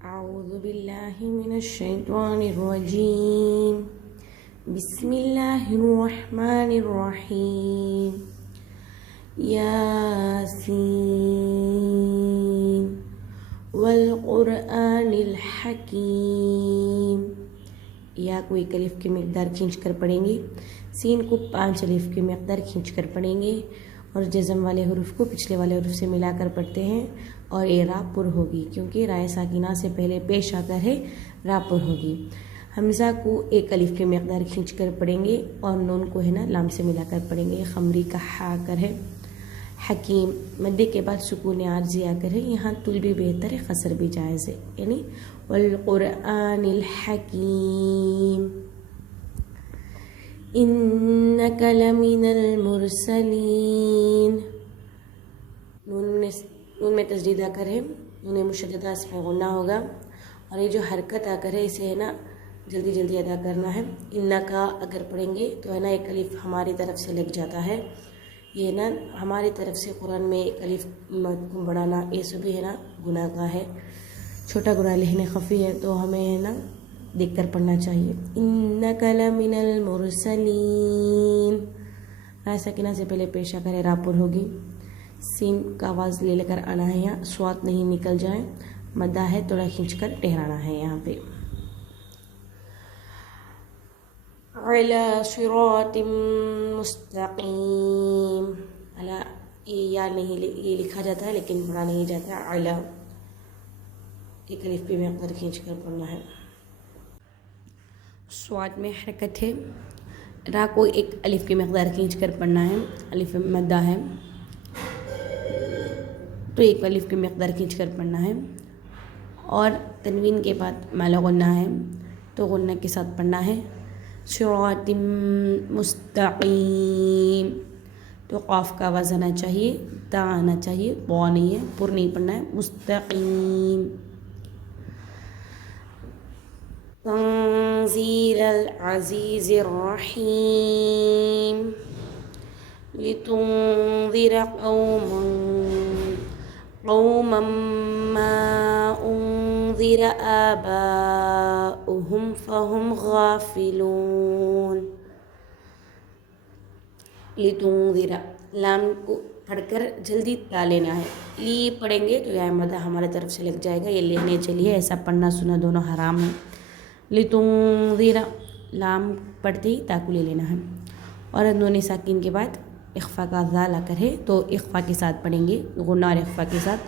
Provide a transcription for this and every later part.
أعوذ بالله من الشيطان الرجيم بسم الله الرحمن الرحيم ياسين والقرآن الحكيم या को एक अलिफ की मकदार खींच कर पढ़ेंगे, सीन को 5 अलिफ की मकदार खींच कर पढ़ेंगे और जज़म वाले हरूफ को पिछले वाले हरूफ से मिलाकर पढ़ते हैं और ये रा पुर होगी क्योंकि राय साकिना से पहले पेश आकर है रा पुर होगी। हमज़ा को एक अलिफ की मकदार खींच कर पढ़ेंगे और नून को है ना लाम से मिलाकर पढ़ेंगे। खमरी का हा कर है। हकीम मद्दे के बाद सुकून आर्जी आकर है, यहाँ तुल भी बेहतर है, खसर भी जायज़ है, यानी वल क़ुरआनिल हकीम इन्नका लमिनल मुरसलीन। नून में तस्दीद आकर है, नून मुशद्ददा इसमें गुन्ना होगा और ये जो हरकत आकर है इसे है ना जल्दी जल्दी अदा करना है। इन्नका अगर पढ़ेंगे तो है ना एक अलिफ हमारी तरफ से लग जाता है, ये ना हमारी तरफ से कुरान में एक अलिफ बढ़ाना ये सभी है ना गुनाह का है, छोटा गुनाह लिखने खफ़ी है, तो हमें है ना देख कर पढ़ना चाहिए। इन्नका लमिनल मुरसलीन राय साकिना से पहले पेश आकर है रापुर होगी। सीन का आवाज़ ले लेकर आना है, यहाँ स्वात नहीं निकल जाए, मद्दा है थोड़ा खींच कर ठहराना है। यहाँ पे अला सिरातिम मुस्तकीम, अला ये या नहीं ये लिखा जाता है लेकिन पढ़ा नहीं जाता। अला एक अलिफ पे मकदर खींच कर पढ़ना है। स्वाद में हरकत है, रा को एक अलिफ की मकदार खींच कर पढ़ना है। अलिफ मद्दा है तो एक अलिफ की मकदार खींच कर पढ़ना है और तनवीन के बाद माला गुन्ना है तो गुन्ना के साथ पढ़ना है। सिरातिम मुस्तकीम तो क़ाफ का आवाज़ आना चाहिए, ता आना चाहिए, बौ नहीं है, पुर नहीं पढ़ना है। मुस्तकीम तंज़ीलल अज़ीज़िर रहीम लितुंज़िर क़ौमन मा उन्ज़िर आबाउहुम फ़हुम गाफ़िलून। लितुंज़िर लाम को पढ़कर जल्दी ता लेना है, ली पढ़ेंगे तो यह मदा हमारे तरफ से लग जाएगा, ये लेने चलिए, ऐसा पढ़ना सुना दोनों हराम है। लितुंज़िर लाम पढ़ते ही ताकू ले लेना है और नून साकिन के बाद इख्फ़ा का ज़ाल आकर है तो इख्फ़ा के साथ पढ़ेंगे, गुन्ना और इख्फ़ा के साथ।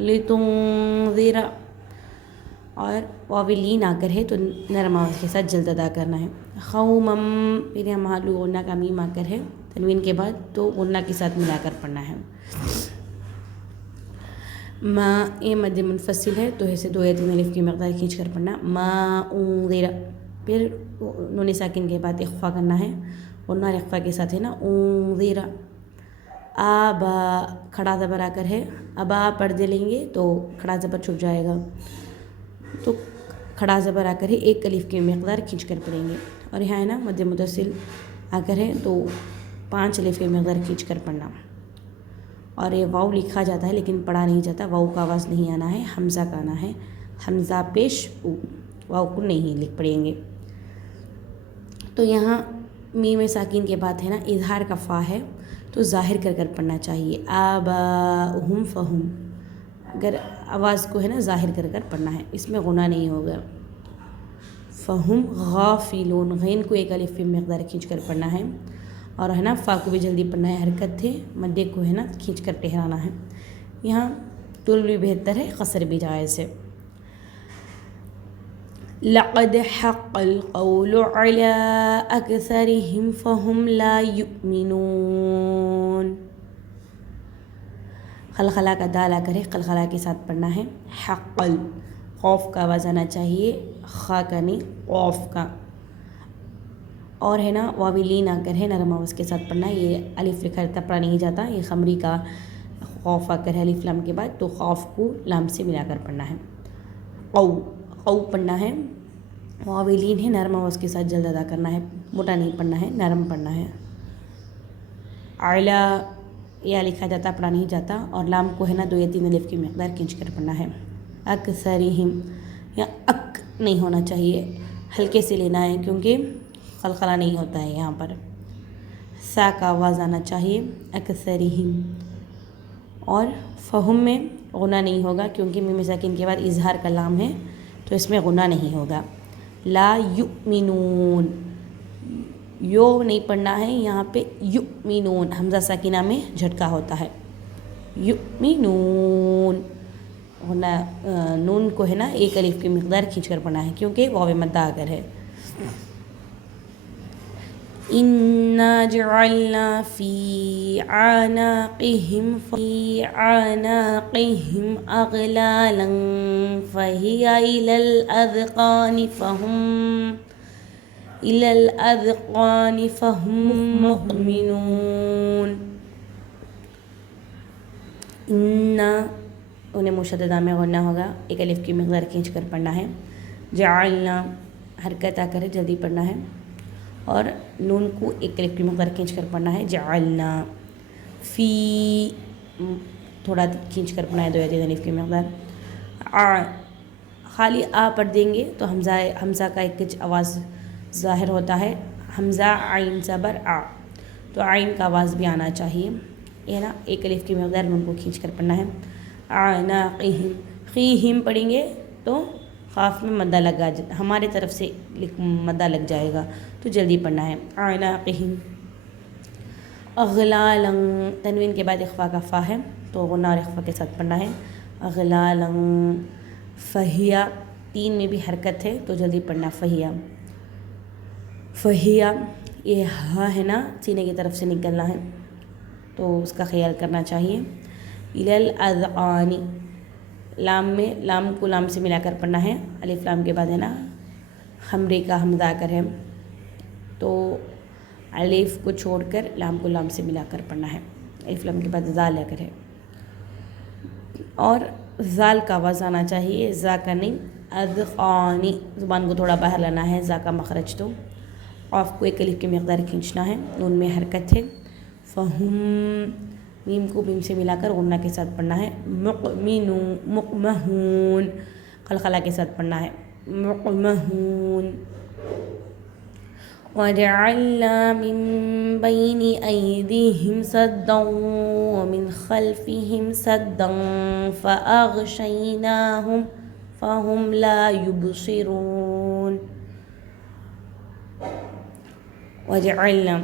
लितुंज़िर और वाविलीन आकर है तो नरम आवाज़ के साथ जल्द अदा करना है। क़ौमम फिर यहाँ मालू गुन्ना का मीम आकर है तनवीन के बाद तो गुन्ना के साथ मिलाकर पढ़ना है। मा ए मद मुनफसिल है तो ऐसे 2 या 3 अलिफ की मकदार खींच कर पढ़ना। मा उन्ज़िर फिर नून साकिन के बाद इख्फ़ा करना है, गुन्ना और इख्फ़ा के साथ है ना। उन्ज़िर आबा खड़ा ज़बर आकर है, अबा पढ़ दे लेंगे तो खड़ा ज़बर छुप जाएगा, तो खड़ा ज़बर आकर है एक अलिफ की मकदार खींच कर पढ़ेंगे और यहाँ है ना मद मुतसिल आकर है तो 5 अलिफ की मकदार खींच कर पढ़ना। और ये वाव लिखा जाता है लेकिन पढ़ा नहीं जाता, वाव का आवाज़ नहीं आना है, हमज़ा का आना है। हमज़ा पेश उ, वाव को नहीं लिख पढ़ेंगे। तो यहाँ मीम साकिन के बाद है ना इजहार का फ़ा है तो ज़ाहिर कर कर पढ़ना चाहिए। आबाउहुम फ़हुम, अगर आवाज़ को है ना ज़ाहिर कर कर पढ़ना है, इसमें गुना नहीं होगा। फ़हुम गाफ़िलून गैन को एक अलिफ पे मकदार खींच कर पढ़ना है और है ना फ़ा को भी जल्दी पढ़ना है, हरकत थे, मद्दे को है ना खींच कर ठहराना है। यहाँ तुल भी बेहतर है, क़सर भी जायज़ है। लक़द हक़्क़ल क़ौलु अला अक्सरिहिम फ़हुम ला युमिनून। खलखला का दाल आकर है, खलखला के साथ पढ़ना है। हक़्क़ल क़ौफ़ का आवाज़ आना चाहिए, खा का नहीं, क़ौफ़ का। और है ना वाविलीन आकर है नरम आवाज़ के साथ पढ़ना है, ये अलिफ लिखा रहता पढ़ा नहीं जाता, ये खमरी का ख़ौफ़ आकर है अलिफ लाम के बाद तो ख़ौफ़ को लाम से मिलाकर पढ़ना है। क़ौ क़ौ पढ़ना है, वाविलीन है नरम आवाज़ के साथ जल्द अदा करना है, मोटा नहीं पढ़ना है, नरम पढ़ना है। आला या लिखा जाता पढ़ा नहीं जाता और लाम को है ना 2 या 3 अलिफ की मकदार खींच कर पढ़ना है। अक्सरिहिम یہاں اک نہیں ہونا چاہیے، ہلکے سے لینا ہے کیونکہ قلقلہ نہیں ہوتا ہے یہاں پر. سا کا آواز آنا چاہیے اکثرہم. اور فہم میں غنہ نہیں ہوگا کیونکہ میم ساکن کے بعد اظہار کا لام ہے تو اس میں غنہ نہیں ہوگا. لا یؤمنون، یو نہیں پڑھنا ہے یہاں پہ یؤمنون، حمزہ ساکنہ میں جھٹکا ہوتا ہے. یؤمنون غنہ نون کو ہے نا ایک الف کی مقدار کھینچ کر پڑھنا ہے کیونکہ واو مدہ اگر ہے. اِنَّا جَعَلْنَا فِي أَعْنَاقِهِمْ أَغْلَالًا فَهِيَ إِلَى الْأَذْقَانِ فَهُمْ مُقْمِحُونَ. اِنَّا انہیں مشددہ میں غنہ ہوگا، ایک الف کی مقدار کھینچ کر پڑھنا ہے. جعلنا حرکت آ کر جلدی پڑھنا ہے اور نون کو ایک الف کی مقدار کھینچ کر پڑھنا ہے. جعلنا فی تھوڑا کھینچ کر پڑھنا ہے، دو یا تین الف کی مقدار. خالی آ پڑھ دیں گے تو حمزہ کا ایک آواز ظاہر ہوتا ہے. حمزہ عین زبر آ، تو عین کا آواز بھی آنا چاہیے. یہ نا ایک الف کی مقدار نون کو کھینچ کر پڑھنا ہے. اعناقہم، خیہم پڑھیں گے تو خاف میں مدہ لگا، ہمارے طرف سے مدہ لگ جائے گا تو جلدی پڑھنا ہے. اعناقہم اغلالا، تنوین کے بعد اخفا کا فا ہے تو غنہ اور اخفا کے ساتھ پڑھنا ہے. اغلالا فہیا، تین میں بھی حرکت ہے تو جلدی پڑھنا. فہیا فہیا، یہ ہاں ہے نا سینے کی طرف سے نکلنا ہے تو اس کا خیال کرنا چاہیے. الی الاذقان، لام میں لام کو لام سے ملا کر پڑھنا ہے. الف لام کے بعد ہے نا حمرے کا حمزہ کر ہے تو الف کو چھوڑ کر لام کو لام سے ملا کر پڑھنا ہے. الف لام کے بعد زال کر ہے اور زال کا آواز آنا چاہیے، زا کا نہیں. اذقانی، زبان کو تھوڑا باہر لانا ہے، زا کا مخرج تو قاف کو ایک الف کی مقدار کھینچنا ہے. نون میں حرکت ہے. فہم، میم کو میم سے ملا کر غنہ کے ساتھ پڑھنا ہے. مقمحون، قلقلہ کے ساتھ پڑھنا ہے. مقمحون. وَجَعَلْنَا مِن بَيْنِ أَيْدِيهِمْ سَدًّا وَمِنْ خَلْفِهِمْ سَدًّا فَأَغْشَيْنَاهُمْ فَهُمْ لَا يُبْصِرُونَ. وَجَعَلْنَا،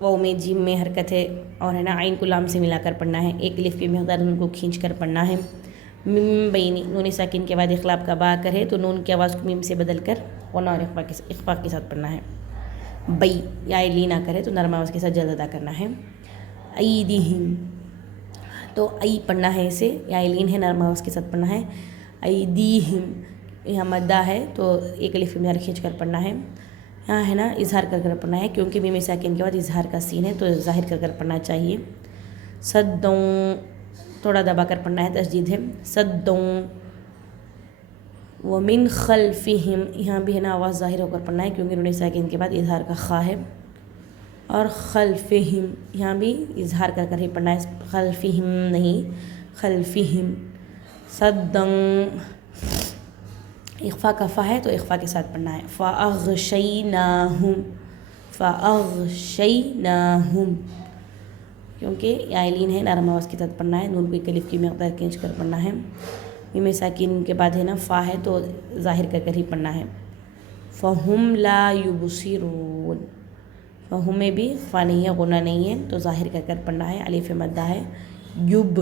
واو میں جیم میں حرکت ہے اور ہے نا عین کو لام سے ملا کر پڑھنا ہے. ایک الف کی مقدار نون کو کھینچ کر پڑھنا ہے. مم بینی، نون ساکن کے بعد اخلاف کا با کر ہے تو نون کی آواز کو میم سے بدل کر غنہ اور اخفا کے ساتھ پڑھنا ہے. بئی، یا لین آ کر ہے تو نرم آواز کے ساتھ جلد ادا کرنا ہے. ایدیہم، تو ای پڑھنا ہے اسے، یا لین ہے نرم آواز کے ساتھ پڑھنا ہے. ایدیہم، یہاں مدہ ہے تو ایک الف کی مقدار کھینچ کر پڑھنا ہے. یہاں ہے نا اظہار کر کر پڑھنا ہے کیونکہ میم ساکن کے بعد اظہار کا سین ہے تو ظاہر کر کر پڑھنا چاہیے. صدوں، تھوڑا دبا کر پڑھنا ہے، تشدید ہے. صدوں. ومن خلفہم، یہاں بھی ہے نا آواز ظاہر ہو کر پڑھنا ہے کیونکہ نون ساکن کے بعد اظہار کا خا ہے. اور خلفہم، یہاں بھی اظہار کر کر ہی پڑھنا ہے، خلفہم نہیں، خلفہم. صدًا، اخفا کا فا ہے تو اخفا کے ساتھ پڑھنا ہے. فَأَغْشَيْنَاهُمْ، فَأَغْشَيْنَاهُمْ، کیونکہ یا لین ہے نرم آواز کے ساتھ پڑھنا ہے. نون کو ایک الف کی مقدار کھینچ کر پڑھنا ہے. میم ساکن کے بعد ہے نا فا ہے تو ظاہر کر کر ہی پڑھنا ہے. فَهُمْ لَا يُبْصِرُونَ، فہم میں بھی فا نہیں ہے، غنہ نہیں ہے تو ظاہر کر کر پڑھنا ہے. الف مدہ ہے. یب،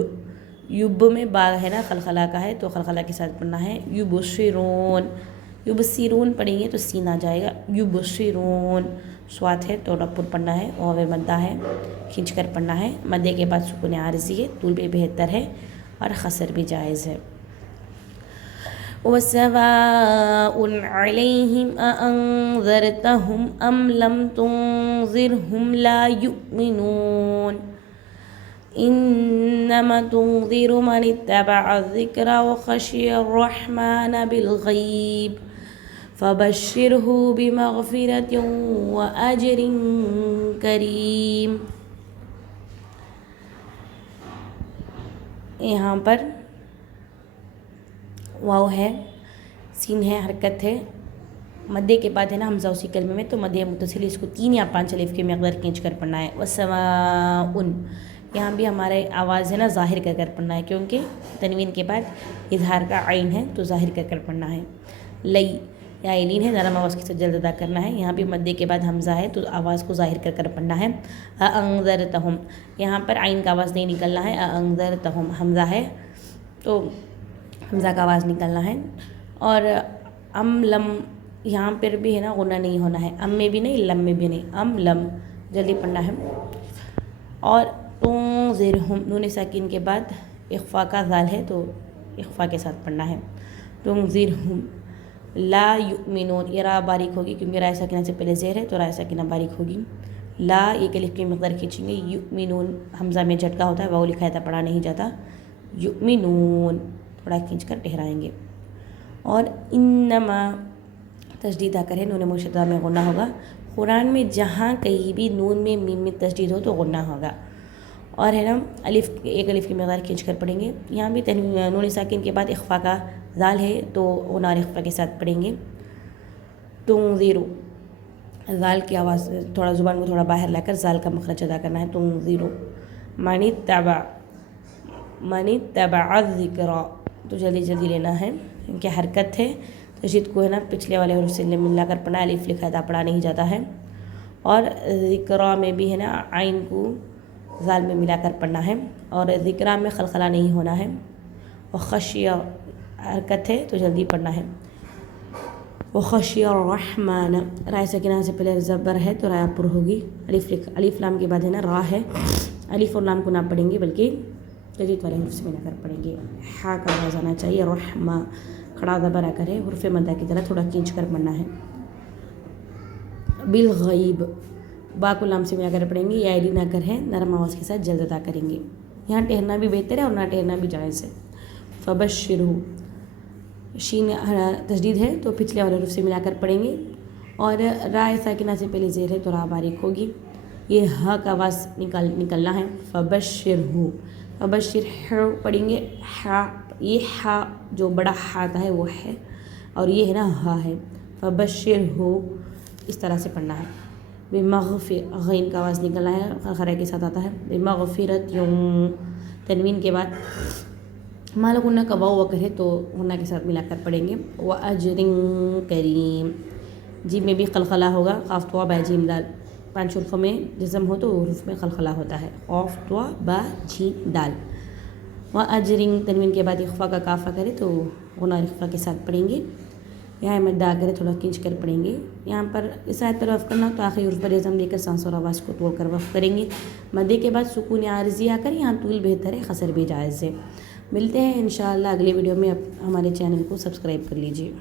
یب میں با ہے نا قلقلہ کا ہے تو قلقلہ کے ساتھ پڑھنا ہے. یبصرون، یبصرون پڑھیں گے تو سین آ جائے گا. یبصرون، سوات ہے تو رپور پڑھنا ہے. واو مدہ ہے، کھینچ کر پڑھنا ہے. مدے کے بعد سکون عارضی ہے، طول بھی بہتر ہے اور خسر بھی جائز ہے. وَسَوَاءٌ عَلَيْهِمْ أَأَنذَرْتَهُمْ أَمْ لَمْ تُنذِرْهُمْ لَا يُؤْمِنُونَ. إِنَّمَا تُنذِرُ مَنِ اتَّبَعَ الذِّكْرَ وَخَشِيَ الرَّحْمَنَ بِالْغَيْبِ فَبَشِّرْهُ بِمَغْفِرَةٍ وَأَجْرٍ كَرِيمٍ. یہاں پر वाव है, सीन है, हरकत है, मद्दे के बाद है ना हमज़ा उसी कलमे में, तो मद्दे मुत्तसिल इसको 3 या 5 अलिफ की मक़दार खींच कर पढ़ना है। वसवाउन, यहाँ भी हमारे आवाज़ है ना ज़ाहिर कर कर पढ़ना है, क्योंकि तनवीन के बाद इजहार का आइन है तो ज़ाहिर कर कर पढ़ना है। लई या एलिन है, नरम आवाज़ के साथ जल्द अदा करना है। यहाँ भी मद्दे के बाद हमज़ा है तो आवाज़ को ज़ाहिर कर कर पढ़ना है। अअंज़रतहुम, यहाँ पर आइन का आवाज़ नहीं निकलना है। अअंज़रतहुम हमज़ा है तो हमज़ा का आवाज़ निकलना है। और अम लम, यहाँ पर भी है ना गुन्ना नहीं होना है, अम में भी नहीं, लम में भी नहीं, अम लम जल्दी पढ़ना है। और तुंज़िरहुम, नून साकिन के बाद इख्फा का ज़ाल है तो इख्फा के साथ पढ़ना है। तुंज़िरहुम ला युमिनून, ये रा बारीक होगी क्योंकि रा साकिना से पहले ज़ेर है तो रा साकिना बारीक होगी। ला एक अलिफ की मक़दार खींचेंगे। युमिनून हमज़ा में झटका होता है, वाव लिखा था पढ़ा नहीं जाता। युमिनून थोड़ा खींच कर ठहराएंगे। और इन्नमा तशदीद आकर है, नून मुशद्दा में गुन्ना होगा। कुरान में जहाँ कहीं भी नून में मीम में तशदीद हो तो गुन्ना होगा। और है ना अलिफ, एक अलिफ की मक़दार खींच कर पढ़ेंगे। यहाँ भी नून साकिन के बाद इख्फा का ज़ाल है तो गुन्ना और इख्फा के साथ पढ़ेंगे। तुंज़िरु, ज़ाल की आवाज़ थोड़ा ज़ुबान को थोड़ा बाहर लाकर ज़ाल का मखरज अदा करना है। तुंज़िरु मनित्तबा ज़िक्रा, तो जल्दी जल्दी लेना है क्योंकि हरकत है, तशदीद को है ना पिछले वाले हुरूफ से मिलाकर पढ़ना, अलिफ लिखा था पढ़ा नहीं जाता है। और ज़िक्रा में भी है ना आइन को ज़ाल में मिलाकर पढ़ना है और ज़िक्रा में खलखला नहीं होना है। और खशिया हरकत है तो जल्दी पढ़ना है। व खशिया रहमान, राय सकीना से पहले ज़बर है तो राय पुर होगी। अलिफ लाम के बाद है ना रा है, अलिफ और लाम को ना पढ़ेंगे बल्कि तजदीद वाले हुरूफ से मिलाकर पढ़ेंगे। हा का आवाज़ आना चाहिए। रहमा खड़ा ज़बर आकर है, हुर्फ़ मद्दा की तरह थोड़ा खींच कर पढ़ना है। बिल गईब, बा को लाम से मिलाकर पढ़ेंगे। या एलिन आकर है, नरम आवाज़ के साथ जल्द अदा करेंगे। यहाँ ठहरना भी बेहतर है और ना ठहरना भी जायज़ है। फ़बश्शिरहु, शीन तशदीद है तो पिछले वाले हुरूफ से मिलाकर पढ़ेंगे। और रा साकिना से पहले ज़ेर है तो रा बारीक होगी। ये ह का आवाज़ निकलना है। फ़बश्शिरहु, फ़बश्शिर पढ़ेंगे। हा, ये हा जो बड़ा हा आता है वो है और ये है ना हा है। फ़बश्शिरहु इस तरह से पढ़ना है। बेमग़फ़िर, गैन का आवाज़ निकलना है, खरा के साथ आता है। बेमग़फ़िरतियुम, तनवीन के बाद माला गुन्ना का वाव वकर है तो गुन्ना के साथ मिलाकर पढ़ेंगे। व अजरिन करीम, जी में भी खलखला होगा। क़ाफ़ तवा बा जीम दाल, 5 हुरूफ़ों में जिज़म हो तो हुरूफ़ में खलखला होता है। क़ाफ़ तवा बा जीम दाल। व अजरिन, तनवीन के बाद इख्फ़ा का काफ़ा करे तो गुन्ना इख्फ़ा के साथ पढ़ेंगे। यहाँ मद्दा करे थोड़ा खींच कर पढ़ेंगे। यहाँ पर इस आयत पर वक़्फ़ करना तो आखिरी हुरूफ़ पर जज़म देकर सांस और आवाज़ को तोड़ कर वक़्फ़ करेंगे। मद्दे के बाद सुकून आरज़ी आकर यहाँ तूल बेहतर है, ख़सर भी जायज़ है। मिलते हैं इंशाअल्लाह अगले वीडियो में। हमारे चैनल को सब्सक्राइब कर लीजिए।